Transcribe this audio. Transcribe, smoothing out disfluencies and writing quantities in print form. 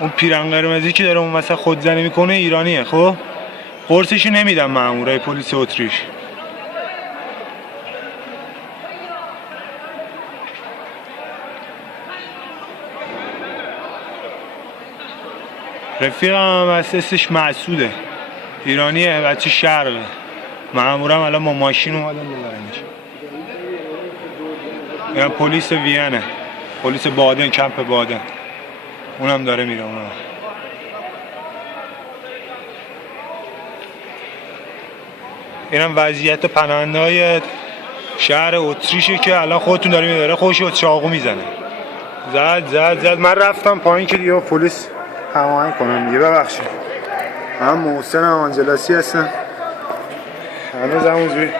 اون پیرن قرمزی که داره اون وسط خودزنی میکنه ایرانیه. خب قرصشو نمیدن مامورای پلیس اتریش. رفیقم هم اسمش مسعوده، ایرانیه، بچه شرقه. مامورم الان با ماشین اومدن ببرنش. یا پلیس وینه، پلیس بادن، کمپ بادن. اونم داره میره اونم. اینم وضعیت پناهنده‌های شهر اتریشه که الان خودتون داره میداره خودشو چاقو میزنه. زد من رفتم پایین که دیگه پلیس هماهنگ کنم دیگه. ببخشید من محسن آنجلاسی هستم. هنوز همونجوری